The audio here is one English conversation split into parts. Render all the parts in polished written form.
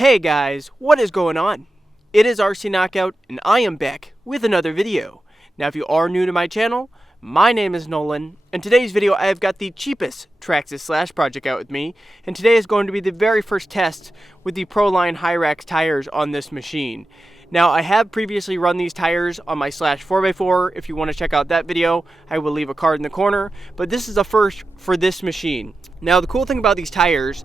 Hey guys, what is going on? It is RC Knockout and I am back with another video. Now if you are new to my channel, my name is Nolan. In today's video I have got the cheapest Traxxas Slash project out with me, and today is going to be the very first test with the Proline Hyrax tires on this machine. Now I have previously run these tires on my Slash 4x4. If you want to check out that video, I will leave a card in the corner, but this is a first for this machine. Now the cool thing about these tires,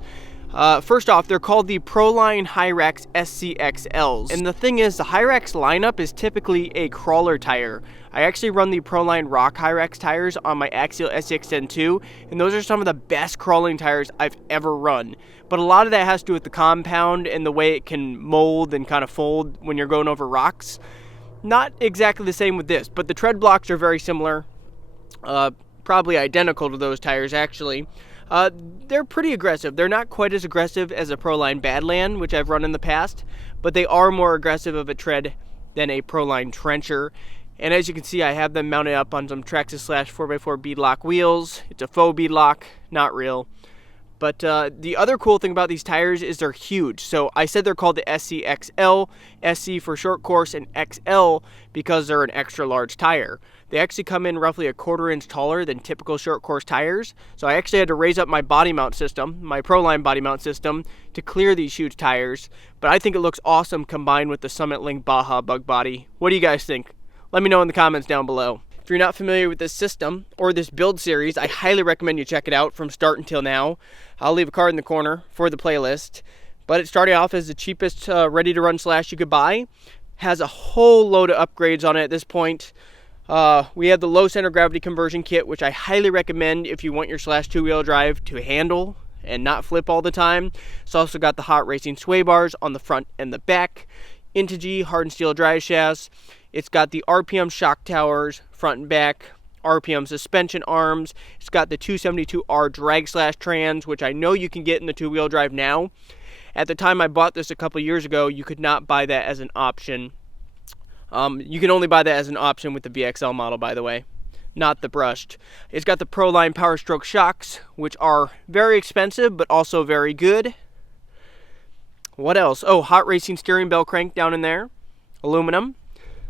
first off, they're called the Proline Hyrax SCXLs. And the thing is, the Hyrax lineup is typically a crawler tire. I actually run the Proline Rock Hyrax tires on my Axial SCXL2, and those are some of the best crawling tires I've ever run. But a lot of that has to do with the compound and the way it can mold and kind of fold when you're going over rocks. Not exactly the same with this, but the tread blocks are very similar. Probably identical to those tires, actually. They're pretty aggressive. They're not quite as aggressive as a Proline Badland, which I've run in the past, but they are more aggressive of a tread than a Proline Trencher. And as you can see, I have them mounted up on some Traxxas Slash 4x4 beadlock wheels. It's a faux beadlock, not real. But the other cool thing about these tires is they're huge. So I said they're called the SCXL, SC for short course, and XL because they're an extra large tire. They actually come in roughly a 1/4 inch taller than typical short course tires. So I actually had to raise up my body mount system, my Proline body mount system, to clear these huge tires. But I think it looks awesome combined with the Summit Link Baja bug body. What do you guys think? Let me know in the comments down below. If you're not familiar with this system or this build series, I highly recommend you check it out from start until now. I'll leave a card in the corner for the playlist. But it started off as the cheapest ready-to-run Slash you could buy. Has a whole load of upgrades on it at this point. We have the low center gravity conversion kit, which I highly recommend if you want your Slash 2-wheel drive to handle and not flip all the time. It's also got the hot racing sway bars on the front and the back. Integy hardened steel drive shafts. It's got the RPM shock towers, front and back, RPM suspension arms. It's got the 272R drag slash trans, which I know you can get in the 2-wheel drive now. At the time I bought this a couple years ago, you could not buy that as an option. You can only buy that as an option with the VXL model, by the way, not the brushed. It's got the Proline Power Stroke shocks, which are very expensive, but also very good. What else? Oh, hot racing steering bell crank down in there, aluminum.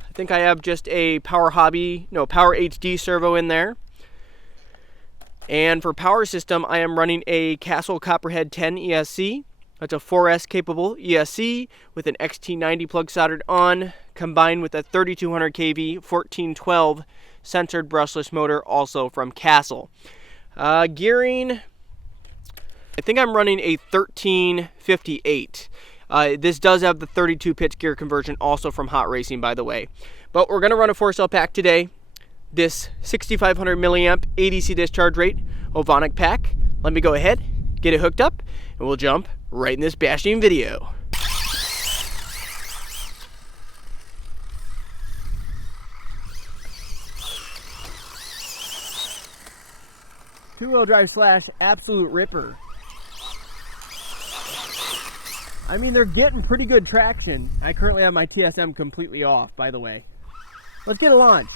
I think I have just a Power HD servo in there. And for power system, I am running a Castle Copperhead 10 ESC. That's a 4S capable ESC with an XT90 plug soldered on, combined with a 3200 kV 1412 censored brushless motor, also from Castle. Gearing, I think I'm running a 1358. This does have the 32 pitch gear conversion, also from Hot Racing, by the way. But we're going to run a 4-cell pack today. This 6500 milliamp ADC discharge rate Ovonic pack. Let me go ahead, get it hooked up, and we'll jump right in this bashing video. Two-wheel drive Slash, absolute ripper. I mean, they're getting pretty good traction. I currently have my TSM completely off, by the way. Let's get a launch.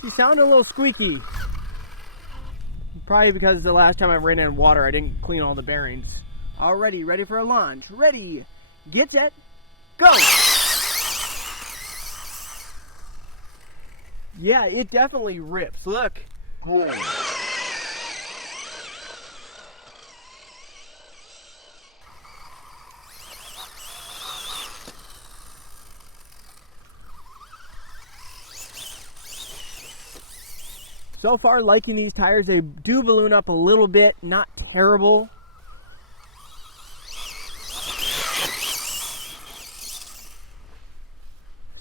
She's sounding a little squeaky. Probably because the last time I ran in water, I didn't clean all the bearings. Already, ready for a launch. Ready, get set, go! Yeah, it definitely rips. Look. So far, liking these tires. They do balloon up a little bit, not terrible.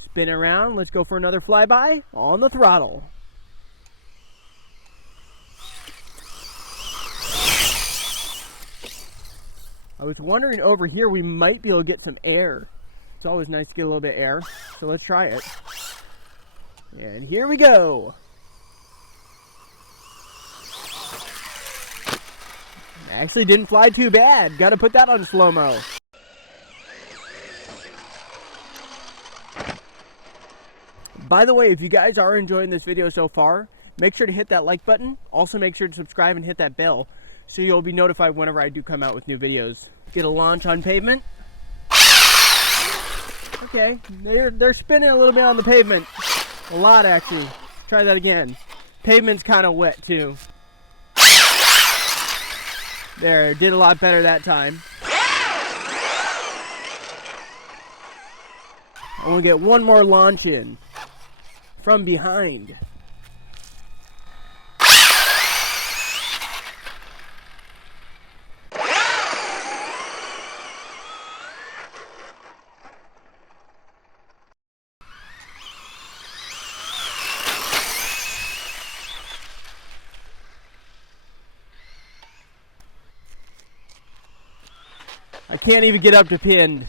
Spin around, let's go for another flyby on the throttle. I was wondering over here we might be able to get some air. It's always nice to get a little bit of air, so let's try it. And here we go. Actually didn't fly too bad. Gotta put that on slow-mo. By the way, if you guys are enjoying this video so far, make sure to hit that like button. Also make sure to subscribe and hit that bell so you'll be notified whenever I do come out with new videos. Get a launch on pavement. Okay, they're spinning a little bit on the pavement. A lot, actually. Try that again. Pavement's kind of wet, too. There, did a lot better that time. I want to get one more launch in from behind. I can't even get up to pinned.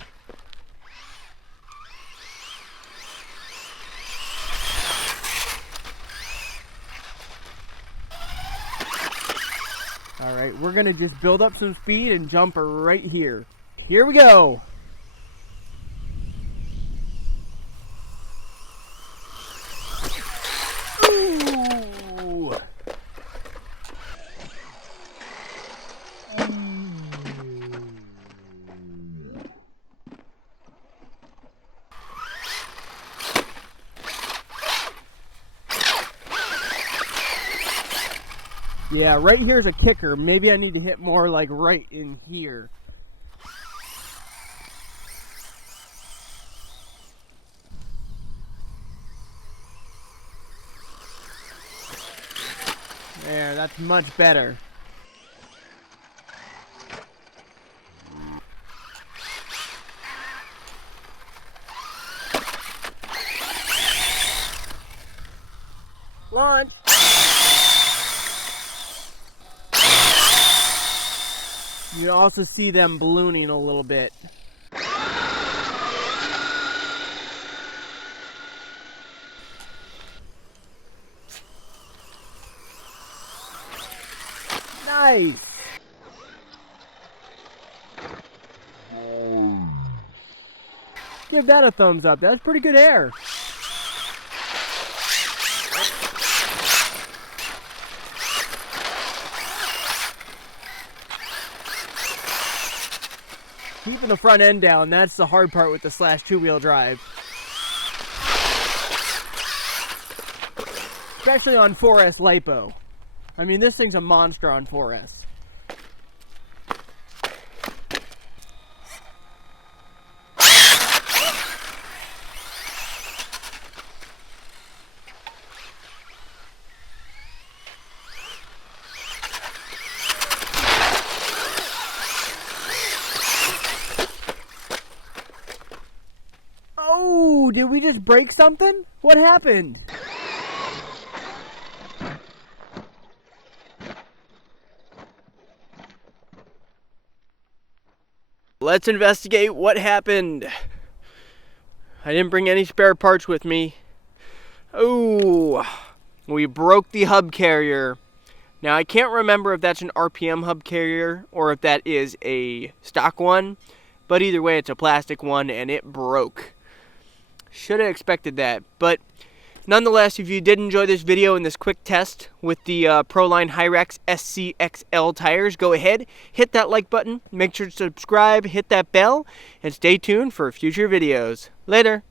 Alright, we're gonna just build up some speed and jump right here. Here we go! Ooh. Yeah, right here's a kicker. Maybe I need to hit more like right in here. There, that's much better. Launch! You also see them ballooning a little bit. Nice! Give that a thumbs up. That's pretty good air. Keeping the front end down, that's the hard part with the Slash two-wheel drive. Especially on 4S LiPo. I mean, this thing's a monster on 4S. Oh, did we just break something? What happened? Let's investigate what happened. I didn't bring any spare parts with me. Oh, we broke the hub carrier. Now I can't remember if that's an RPM hub carrier or if that is a stock one, but either way it's a plastic one and it broke. Should have expected that, but nonetheless, if you did enjoy this video and this quick test with the Proline Hyrax SCXL tires, go ahead, hit that like button, make sure to subscribe, hit that bell, and stay tuned for future videos. Later.